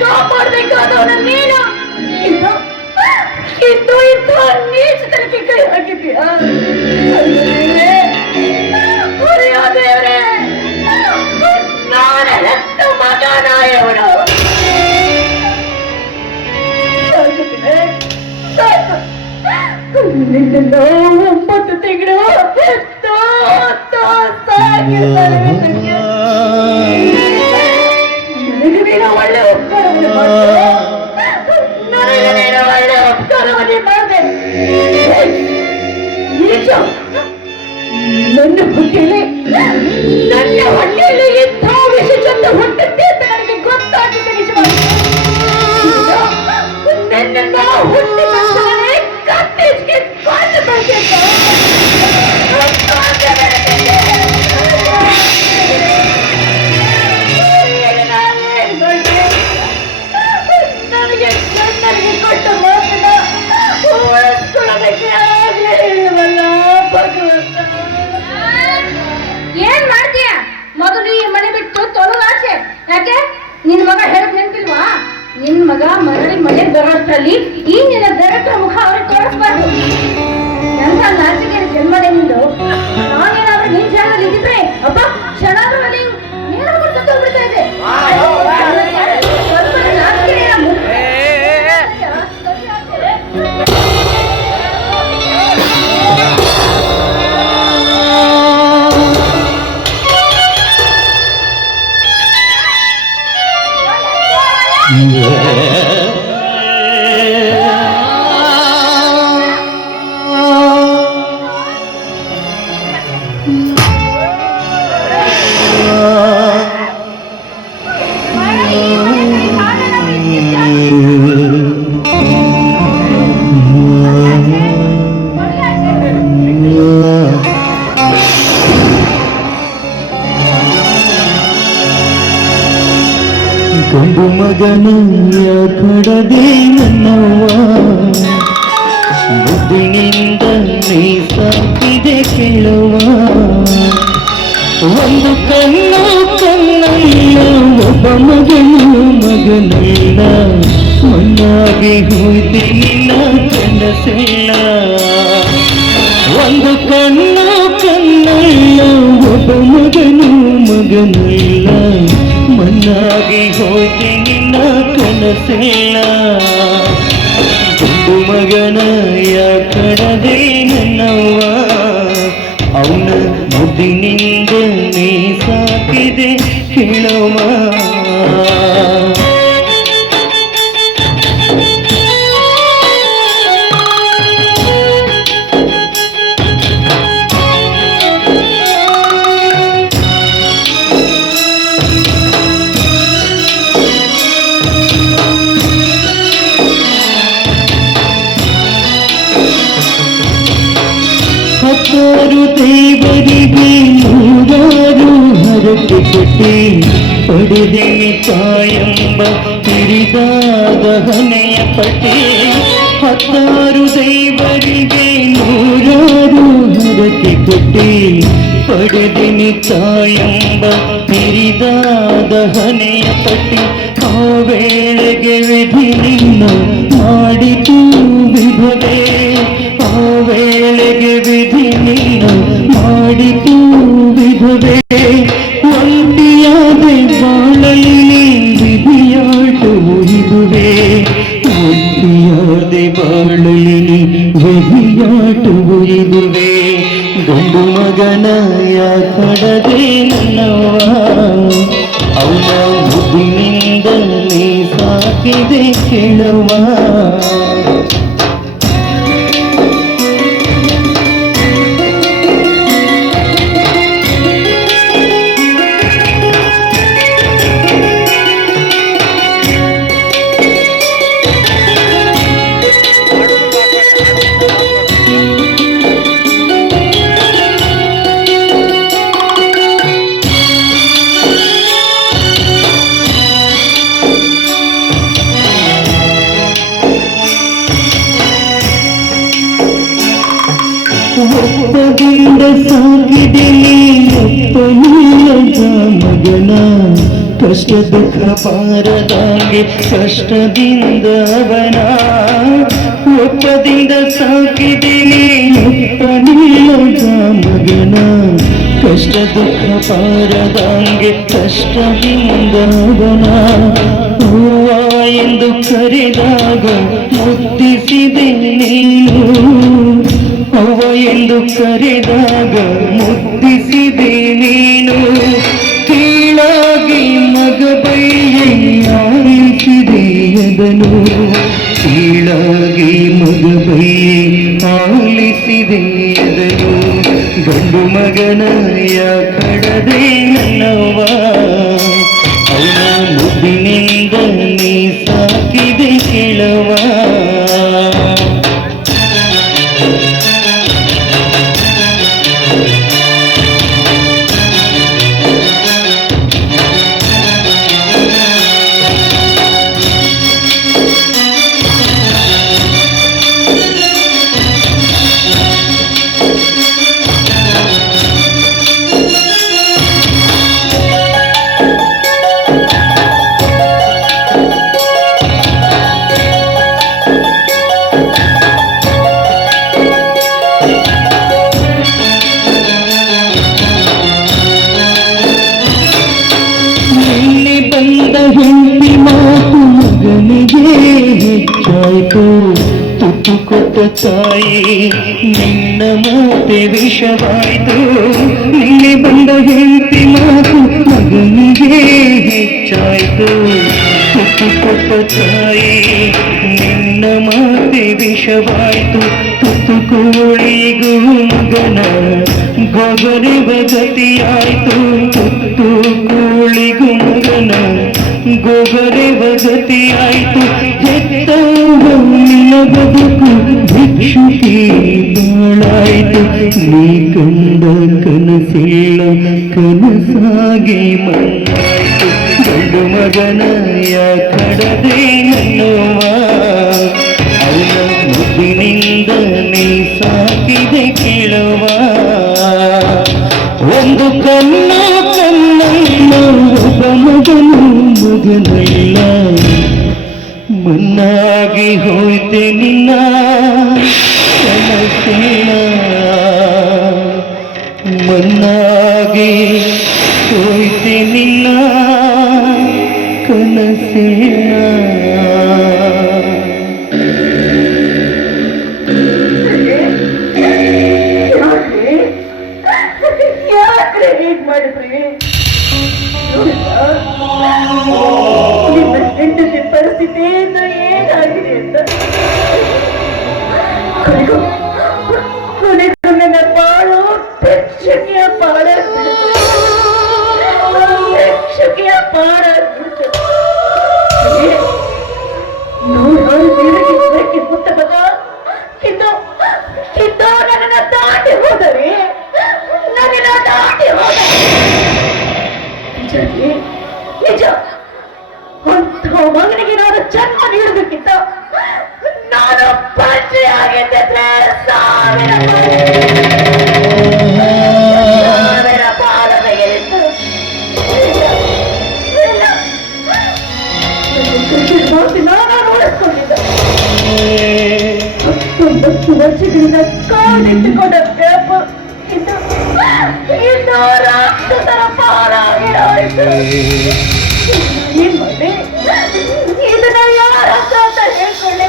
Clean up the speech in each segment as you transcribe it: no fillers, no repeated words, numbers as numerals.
ಕಾಪಾಡಬೇಕಾದವನ ನೀನು ಇಂದು ನೀಚತನಕ್ಕೆ ಕೈ ಹಾಕಿದ್ದೀಯಾ? ದೇವರೇ, ನಾನು ಹೆತ್ತ ಮಗನಾಯವನು. ನಿನ್ನಿಂದ 9 ತಿಂಗಳು ನನಗೆ ನೀನು ಒಳ್ಳೆ ಉಪಕಾರವನ್ನು ಮಾಡಿದೆ. ನನಗೆ ನೀನು ಒಳ್ಳೆ ಉಪಕಾರವನ್ನೇ ಮಾಡಿದೆ. ನಿಜ, ನನ್ನ ಹೊಟ್ಟೆಯಲ್ಲಿ ಇಂಥ ವಿಷ ಚಂದ ಹುಟ್ಟುತ್ತೆ ಅಂತ ನನಗೆ ಗೊತ್ತಾಗಿದೆ. ನಿಜವಾಗಿ ನನ್ನಿಂದ ಹುಟ್ಟಿದ ಕತ್ತಿಗೆ ಕಾಲು ಬರ್ತಿದ್ದ. ನನಗೆ ಜನರಿಗೆ ಕೊಟ್ಟ ಮಾತನ್ನ ಉಳಿಸ್ಕೊಳ್ಳೋದಕ್ಕೆ ಆಗಲೇ ಇಲ್ಲವಲ್ಲ ಭಗವಂತ. ಏನ್ ಮಾಡ್ತೀಯ? ಮೊದಲು ಈ ಮನೆ ಬಿಟ್ಟು ತೊಲಗಾಚೆ. ಯಾಕೆ ನಿನ್ ಮಗ ಹೇಳಕ್ ನೆನಪಿಲ್ವಾ? ನಿನ್ ಮಗ ಮರಳಿ ಮನೆ ಬರೋಷ್ಟ್ರಲ್ಲಿ ಈ ನಿನ್ನ ಬೆರಟ ಮುಖ ಅವ್ರಿಗೆ ತೋರಿಸ್ಬಾರ್ದು. ಎಂತ ನಾಚಿಕೆ ಜನ್ಮದೆ ನಿಂದು. ನಾನೇನಾದ್ರೂ ನಿನ್ ಜಾಗದಲ್ಲಿ ಇದ್ದಿದ್ರೆ ಅಪ್ಪ ಕ್ಷಣಾದ್ರಲ್ಲಿ ನೇರ ಹೋಗ್ಬಿಡ್ತಾ ಇದೆ. ಗಂಡು ಮಗನಯ್ಯ ಕಡದೆ ನನ್ನವ್ವ, ಮುದ್ದಿನಿಂದ ನೀ ಸಾಕಿದೆ ಕೇಳುವ. ಒಂದು ಕಣ್ಣು ಕಣ್ಣಲ್ಲ, ಒಬ್ಬ ಮಗನು ಮಗನಲ್ಲ, ಮಣ್ಣಾಗಿ ಹೋಯ್ತೆ ನಿನ್ನ ಕನಸಲ್ಲ. ಒಂದು ಕಣ್ಣು ಕಣ್ಣಲ್ಲ, ಒಬ್ಬ ಮಗನು ಮಗನಲ್ಲ, ಮಣ್ಣಾಗಿ ಹೋಯ್ತೆ ನಿನ್ನ ಕನಸಲ್ಲ. ಗಂಡು ಮಗನ ಕಡದೆ ನನ್ನವ್ವ, ಅವನ ಮುದ್ದಿನಿಂದ ನೀ ಸಾಕಿದೆ ಹೇಳವ್ವ. ಹತ್ತಾರು ದೇವರಿಗೆ ನೂರಾರು ಹರಕೆ ಕೊಟ್ಟಿ ಪಡೆದೆ ತಾಯಂಬ ಹಿರಿದಾದ ಹನೆಯ ಪಟ್ಟಿ. ಹತ್ತಾರು ದೇವರಿಗೆ ನೂರಾರು ಹರಕೆ ಕೊಟ್ಟಿ ಪಡೆದೆ ತಾಯಂಬ ಹಿರಿದಾದ ಹನೆಯ ಪಟ್ಟಿ. ಆ ವೇಳೆಗೆ ವಿಧಿ ನಿನ್ನ ಮಾಡಿತು ವಿಧವೇ, ಆ ವೇಳೆಗೆ ವಿಧಿ ನಿನ್ನ ಮಾಡಿತು ವಿಧವೇ. ಒಂಟಿಯಾದೆ ಬಾಳಲಿ ವಿಧಿಯಾಟವು ಇದುವೆ, ಒಂಟಿಯಾದೆ ಬಾಳಲಿ ವಿಧಿಯಾಟವು ಇದುವೆ. ಗಂಡು ಮಗನ ಕಡದೆ ನನ್ನವ್ವ, ಅವನ ಮುದ್ದಿನಿಂದ ನೀ ಸಾಕಿದೆ ಕೇಳುವ. ಒಪ್ಪದಿಂದ ಸಾಕಿದೆ ಒಪ್ಪನಿಲ್ಲದ ಮಗನ, ಕಷ್ಟ ದುಃಖ ಬಾರದಾಗೆ ಕಷ್ಟದಿಂದ ಅವನ ಒಪ್ಪದಿಂದ ಸಾಕಿದ್ದೀನಿ ಒಪ್ಪನಿಲ್ಲದ ಮಗನ ಕಷ್ಟ ದುಃಖ ಬಾರದಾಗೆ ಕಷ್ಟದಿಂದ ಅವನ ಹೂವ ಎಂದು ಕರೆದಾಗ ಮುದ್ದಿಸಿದೆ ನೀನು ಅವ್ವ ಎಂದು ಕರೆದಾಗ ಮುದ್ದಿಸಿದೆ ನೀನು ಕೀಳಾಗಿ ಮಗ ಬೈಯಿಸಿದೆ ಅದನು ಕೀಳಾಗಿ ಮಗ ಬೈ ಆಲಿಸಿದೆ ಅದನು ಗಂಡು ಮಗನ ಕಡದೆ ನನ್ನವ್ವ ಅವನ ಮುದ್ದಿನಿಂದ ನೀ ಸಾಕಿದೆ ಕೇಳವ ಹೆಂಡತಿ ಮಾತು ಮಗನಿಗೆ ಹೆಚ್ಚಾಯ್ತು ತುತ್ತು ಕೊಟ್ಟ ತಾಯಿ ನಿನ್ನ ಮಾತೆ ವಿಷವಾಯ್ತು ನಿನ್ನೆ ಬಂದ ಹೆಂಡತಿ ಮಾತು ಮಗನಿಗೆ ಹೆಚ್ಚಾಯ್ತು ತುತ್ತು ಕೊಟ್ಟ ತಾಯಿ ನಿನ್ನ ಮಾತೆ ವಿಷವಾಯ್ತು ತುತ್ತು ಕೋಳಿಗೂ ಮಗನ ಗೊಗರಿವ ಗತಿಯಾಯ್ತು ತುತ್ತು ಕೋಳಿಗೂ ಮಗನ ಗೊಗರಿವ ಗತಿಯಾಯ್ತು ಹೆತ್ತವನ ಬದುಕು ಭಿಕ್ಷುಕಿ ಬಾಳಾಯ್ತು ನೀ ಕಂಡ ಕನಸಿಲ್ಲ ಕನಸಾಗಿ ಮಣ್ಣಾಯ್ತು ಗಂಡು ಮಗನ ಕಡದೆ ನನ್ನವ್ವ ಅವನ ಮುದ್ದಿನಿಂದ ನೀ ಸಾಕಿದೆ ಕೇಳವ ಒಂದು ಕಣ್ಣ ಕಣ್ಣಲ್ಲ ಒಬ್ಬ ಮಗನು ಮಗನಲ್ಲ ಮನ್ನಾಗಿ ಹೋಯ್ತೆ ನಿನ್ನ ಕನಸಿನ ಮನ್ನಾಗಿ ಹೋಯ್ತೆ ನಿನ್ನ ಕನಸಿನ ಯಾಕ್ರೆ ಹೀಗ್ ಮಾಡಿದ್ರಿ ನಿಮ್ಮ ಹೆಂಡತಿ ಪರಿಸ್ಥಿತಿ ಏನಾಗಿದೆ ಅಂತ ಕೊನೆಗೂ ನನ್ನ ಬಾಳು ಭಿಕ್ಷುಕಿಯ ಭಿಕ್ಷುಕಿಯ ಪಾಡಾಗ್ಬಿಡ್ತು ನೂರಾರು ಬೇರೆಗೆ ಮುತ್ತ ಮಗ ಕಿಂದು ನನ್ನನ್ನು ದಾಟಿ ಹೋದರೆ ನನ್ನನ್ನು ದಾಟಿ ಹೋದ ನಿಜ ಅಂತ ಮಗನಿಗೆ ನಾನು ಜನ್ಮ ನೀಡಬೇಕಿತ್ತ ನಾನು ಪಂಚೆಯಾಗಿದ್ದರೆ ಸಾವಿರ ಬಾಲ ತೆಗೆದಿತ್ತು ನಾನು ನೋಡಿಸ್ಕೊಂಡಿದ್ದ 19 ವರ್ಷಗಳಿಂದ ಕಾಲಿಟ್ಟುಕೊಂಡ ವ್ಯಾಪ ಇನ್ನು ರಾಕ್ಷಸರ ಪಾಲಾಗಿ ಆಯ್ತು ಏನ್ ಮಾಡಿ ಇದನ್ನ ಯಾರ ಅಂತ ಹೇಳ್ಕೊಳ್ಳೆ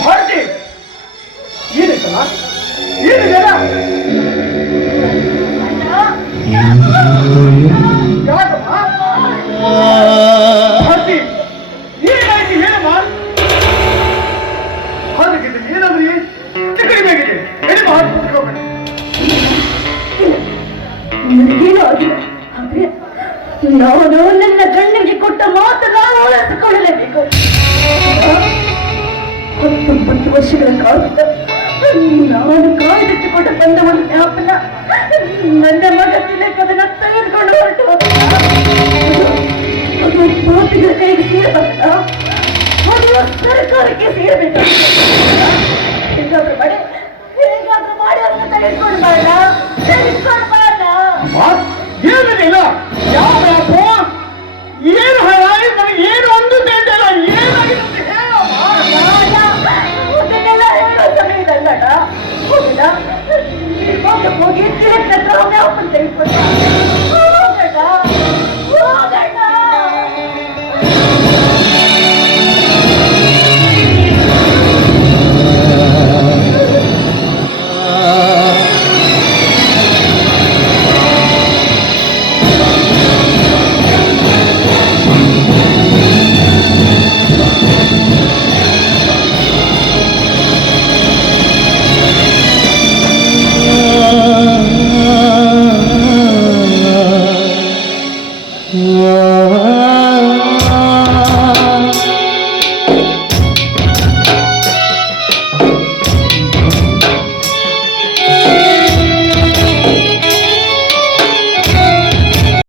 ಭಾರತಿ ಏನಿಲ್ಲ ಏನಿಲ್ಲ ಭಾರತಿ ಏನಾಯ್ತು ಹೇಳಮ್ಮ ಅದಕ್ಕಿಂತ ಏನಾದ್ರಿ ಕಡಿಮೆಯಾಗಿದೆ ಹೇಳಿ ನನಗೇನು ಆಗಿಲ್ಲ ಆದ್ರೆ ನಾನು ನನ್ನ ಗಂಡನಿಗೆ ಕೊಟ್ಟ ಮಾತು ನಾನು ಉಳಿಸಿಕೊಳ್ಳಲೇಬೇಕು 19 ವರ್ಷಗಳ ಕಾಲದಿಂದ ನಾನು ಕಾಯ್ದಿಟ್ಟುಕೊಂಡ ಬಂದ ಒಂದು ಜ್ಞಾಪನ ನನ್ನ ಮಗ ತಿಲಕದನ್ನ ತೆಗೆದುಕೊಂಡು ಹೊರಟು ಅದು ಪಾಪಿಗಳ ಕೈಗೆ ಸೇರಬಲ್ಲ ಮದುವೆ ಸರ್ಕಾರಕ್ಕೆ ಸೇರಬೇಕು. ಹೇಗಾದ್ರೂ ಮಾಡಿ ಅವ್ರನ್ನ ತೆಗೆದುಕೊಂಡು ಬರೋಣ.